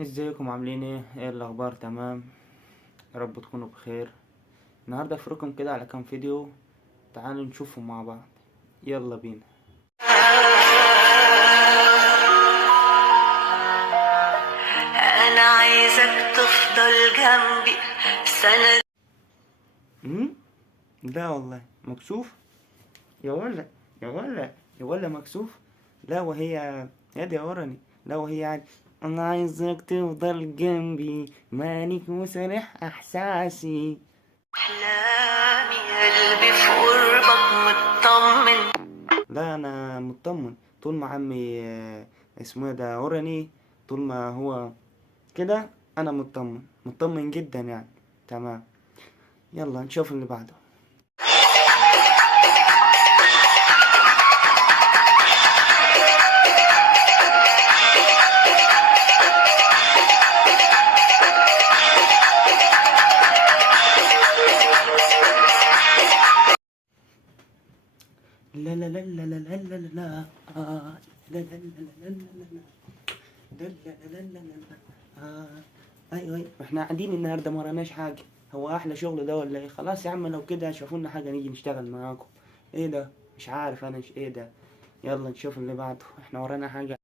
ازيكم عاملين ايه الاخبار؟ تمام، يا رب تكونوا بخير. النهارده افركم كده على كام فيديو، تعالوا نشوفهم مع بعض. يلا بينا. انا عايزك تفضل جنبي سنة. لا والله مكسوف. يا ولا يا ولا مكسوف. لا وهي يا وراني. لا وهي عادي. انا عايزك تفضل جنبي مانك وسرح احساسي. احلامي قلبي في قربك مطمن. لا انا مطمن طول ما عمي اسمه إيه ده وراني. طول ما هو كده انا مطمن جدا يعني. تمام، يلا نشوف اللي بعده. لا لا لا لا لا لا لا لا لا لا لا لا لا لا لا لا لا لا. ايوه ايوه، احنا قاعدين النهارده ما وراناش حاجه. هو احلى شغل ده ولا ايه؟ خلاص يا عم، لو كده شوفوا لنا حاجه نيجي نشتغل معاكم. ايه ده؟ مش عارف انا ايه ده. يلا نشوف اللي بعده، احنا ورانا حاجه؟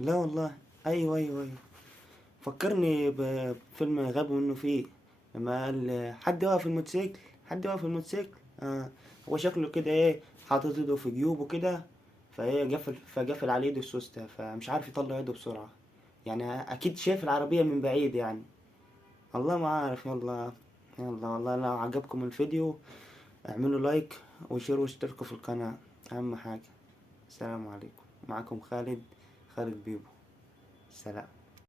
لا والله. ايوه ايوه ايوه، فكرني بفيلم غبي منه فيه. لما قال حد واقف الموتوسيكل، حد واقف الموتوسيكل. هو شكله كده ايه، حاطط ايده في جيوبه كده. فايه فقفل على ايده السوستة، فمش عارف يطلع ايده بسرعة. يعني اكيد شايف العربية من بعيد يعني. الله ما عارف. يلا يلا، والله لو عجبكم الفيديو اعملوا لايك وشير واشتركوا في القناة، اهم حاجة. السلام عليكم، معكم خالد بيبو. سلام.